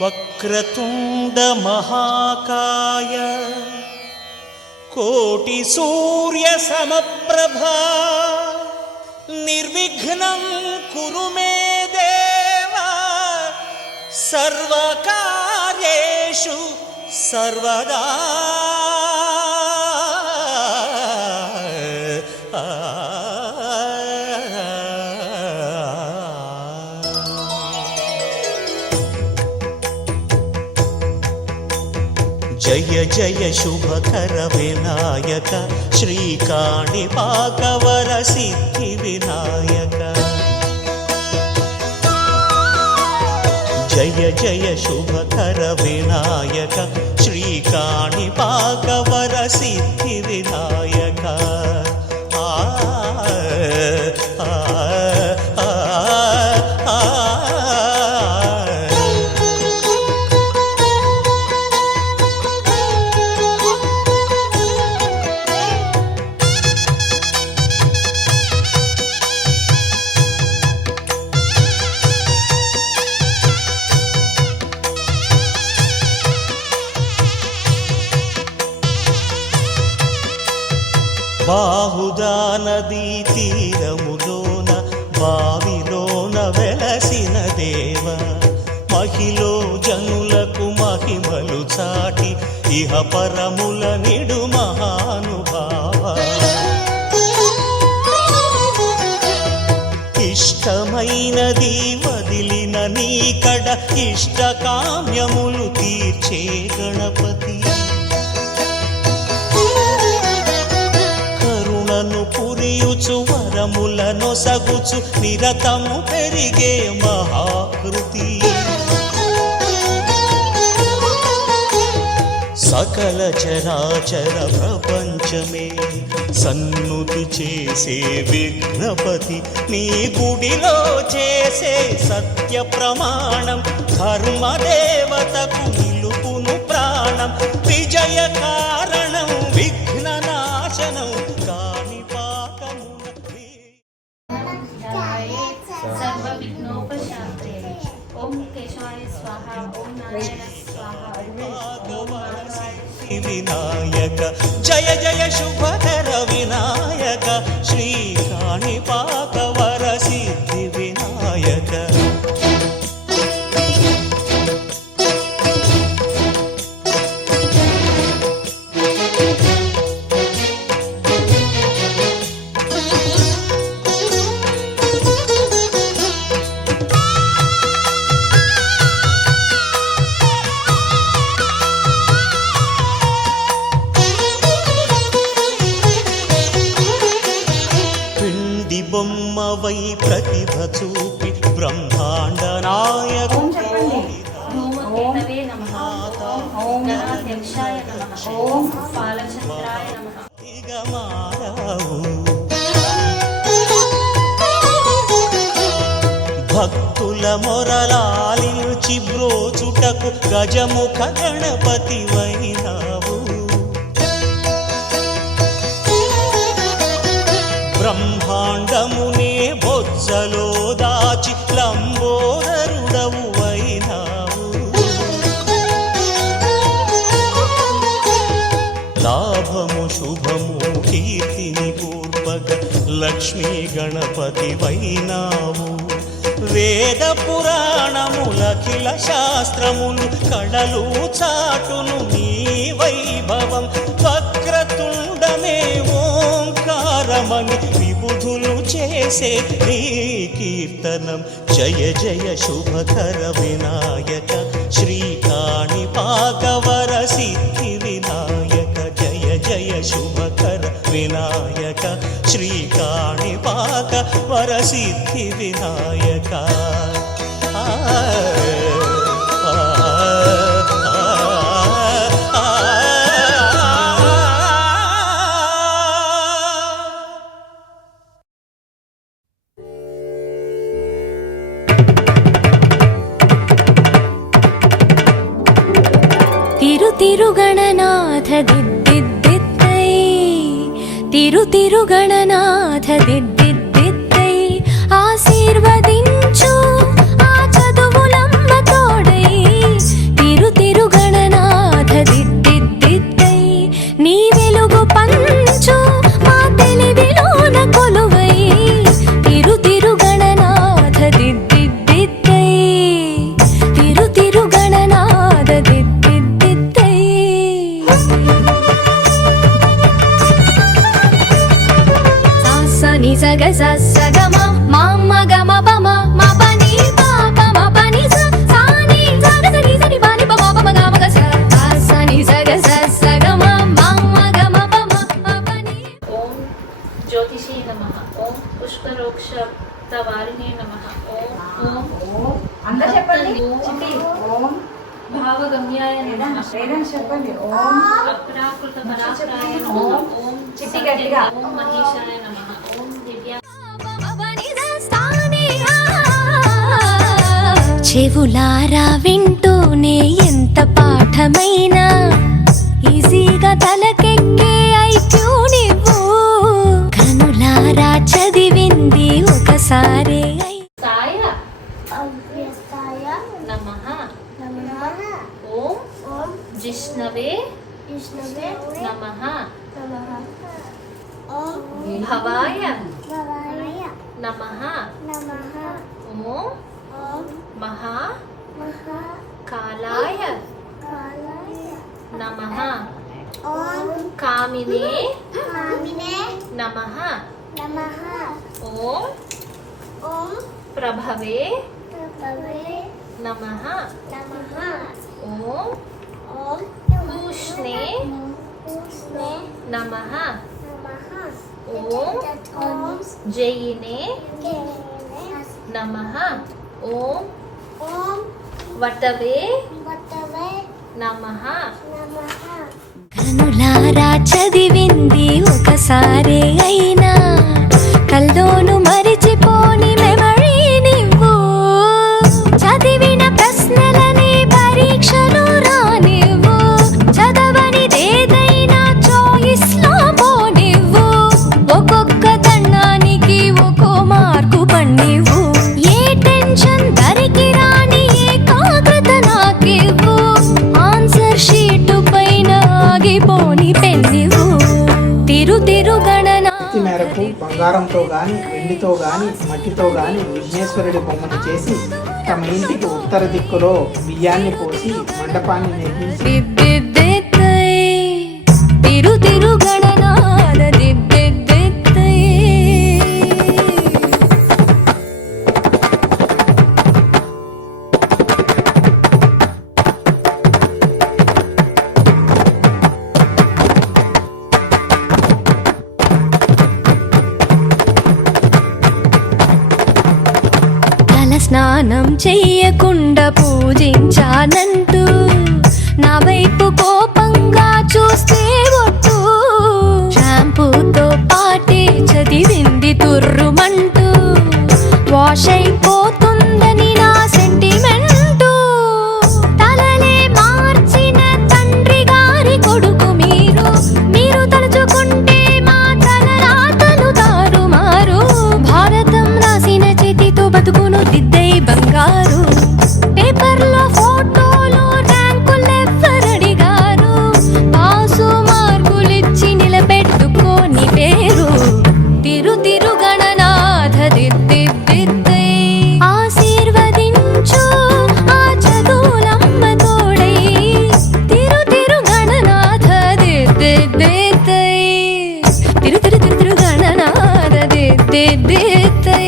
వక్రతుండ మహాకాయ కోటి సూర్య సమప్రభా నిర్విఘ్నం కురు మే దేవా సర్వకార్యేషు సర్వదా. జయ జయ శుభకర వినాయక శ్రీకాణిపాకవర సిద్ధి వినాయక. జయ జయ శుభకర వినాయక శ్రీకాణిపాకవర సిద్ధి వినాయక. బాహుదా నదీ తీరములోన బావిలోన వెలసిన దేవ మహిలో జనులకు మహిమలు చాటి ఇహ పరముల నిడు మహానుభావ. ఇష్టమైనది వదిలిన నీకడ ఇష్ట కామ్యములు తీర్చే గణపతి. పురియుచు వరములను సగుచు నిరతము పెరిగే మహాకృతి. సకల చరాచర ప్రపంచమే సన్నుతి చేసే విఘ్నపతి నీ గుడిలో చేసే సత్య ప్రమాణం ధర్మదేవతకు నిలుపును ప్రాణం. విజయ కారణం విఘ్న నాశనం వినాయక. జయ జయ శుభకర వినాయక శ్రీకాణిపాకవర సిద్ధి వినాయక. బొమ్మవై ప్రతిభ చూపి బ్రహ్మాండ నాయక. భక్తుల మొరలాలించి బ్రోచుటకు గజముఖ గణపతి వైనావు. బ్రహ్మాండమునే బొజ్జలో దాచి లంబోదరుడవు అయినావు. లాభము శుభము కీర్తిని పూర్వక లక్ష్మీ గణపతి వైనావు. వేద పురాణములఖిల శాస్త్రములు కళలు చాటును నీ వైభవం. వక్రతుండమే ఓంకారమని విబుధులు చేసే నీ కీర్తనం. జయ జయ శుభకర వినాయక శ్రీకాణిపాకవర సిద్ధి వినాయక. జయ జయ శుభకర వినాయక శ్రీకాణిపాకవర సిద్ధి వినాయక. తిరుగణనాథ దిద్దిద్దిత్తై తిరుగణనాథ దిద్దిద్దిత్తై ఆశీర్వదించు ఆ చదువులమ్మ తోడై నిజగ సగమ మామ గమ పమ మపని పాప మపని సాని సగ సని సని పాని పమ పమ గమ గ సని సగ సగమ మామ గమ పమ మపని. ఓం జ్యోతిషీ నమః. ఓం పుష్కరోక్షవారిణే నమః. ఓం ఓం అందరూ చెప్పండి. చిట్టి. ఓం భావగమ్యాయ నమః. పేరెంట్స్ చెప్పండి. ఓం అప్రాకృత పరాక్రాయ నమః. ఓం. ఓం చిట్టి గట్టిగా. ఓం మహేశాయ నమః. ఓం దివ్య చెవులారా వింటూనే ఎంత పాఠమైనా ఈజీగా తలకెక్కే ఐక్యూ నువ్వు కనులారా చదివింది ఒకసారే సాయ అవ్యస్తాయ నమః. నమః ఓం ఓం జిష్ణవే విష్ణవే నమః. నమః ఓం భవాయ భవాయ నమః. నమః ఓం ఓం మహా మహా కాలాయ కాలాయ నమః. ఓం కామినే కామినే నమః. నమః ఓం ఓం ప్రభవే ప్రభవే నమః. నమః ఓం ఓం పూష్ణే పూష్ణే నమః. నమః ఓం ఓం జయినే జయనే నమః. ఓం ఓం వటవే వటవే నమః. నమః కనులారా చదివింది ఒకసారే అయినా కల్లోను మరిచిపోని మెమరీ నువ్వు చదివిన ప్రశ్నలని పరీక్షలు రానివ్వు చదవనిదేదైనా చాయిస్ లో పోనివ్వు ఒక్కొక్క దండానికి ఒక్కో మార్కు పన్నివ్వు ఏ టెన్షన్ దరికి రాని ఏకాగ్రత నాకివ్వు ఆన్సర్ షీటు పైన ఆగిపోని పెన్నివ్వు తిరు గణన శక్తి మేరకు బంగారంతో గాని వెండితో గాని మట్టితో గాని విఘ్నేశ్వరుడి బొమ్మను చేసి తమ ఇంటికి ఉత్తర దిక్కులో బియ్యాన్ని పోసి మండపాన్ని నిర్మించి దిద్దిద్దిద్దై తిరు గణనాద దిద్దిద్దిద్దై తల స్నానం చెయ్యకుండా పూజించానంటూ నా వైపు కోపంగా చూస్తే ఒట్టు షాంపూతో పాటే చదివింది తుర్రుమంటూ వాష్ అయిపోతుందని నా సెంటిమెంటు తలలే మార్చిన తండ్రి గారి కొడుకు మీరు తలుచుకుంటే మా తలరాతలు తారుమారు భారతం రాసిన చేతితో బతుకును దిద్దై బంగారు పేపర్లో ఫోటోలు ర్యాంకులెవ్వరడిగారు పాసు మార్కులిచ్చి నిలబెట్టుకోని పేరు తిరు గణనాథ దిద్దిద్దిద్దై ఆశీర్వదించు ఆ చదువులమ్మ తోడై తిరు గణనాథ దిద్దిద్దిద్దై తిరు గణనాథ దిద్దిద్దిద్దై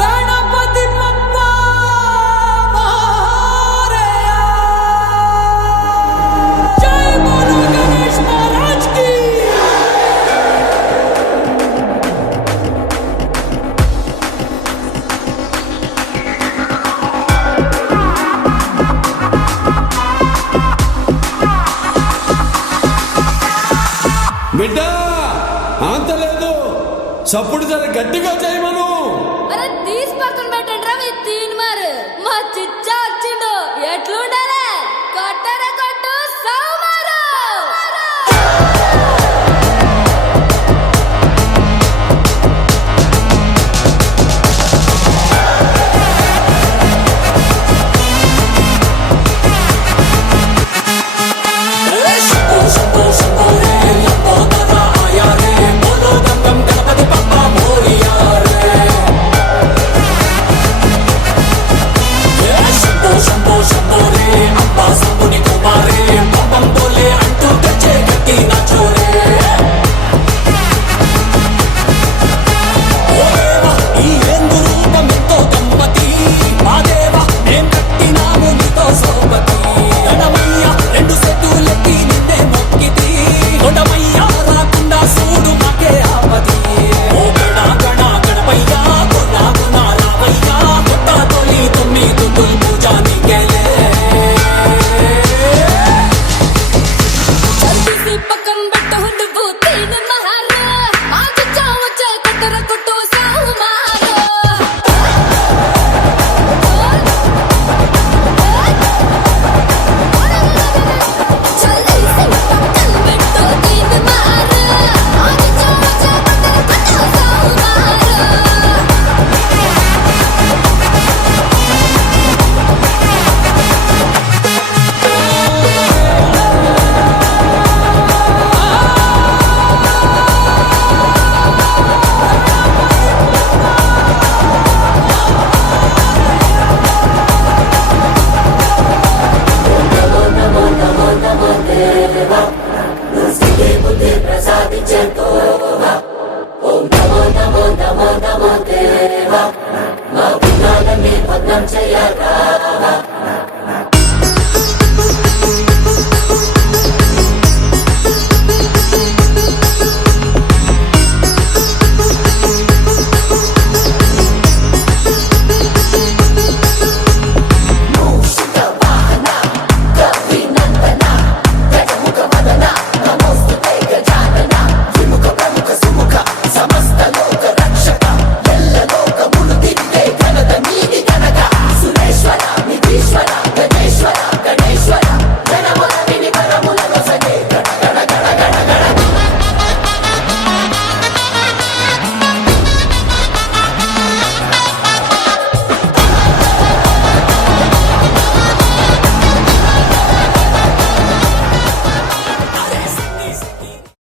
గణపతి బప్పా మోరియా. జై బోలో గణేష్ మహారాజ్ కి. బిడ్డ అంతలేదు చప్పుడు జర గట్టిగా చేయమను अरे 30 పెట్టండి రా మీ 3 మారు మా చిచ్చా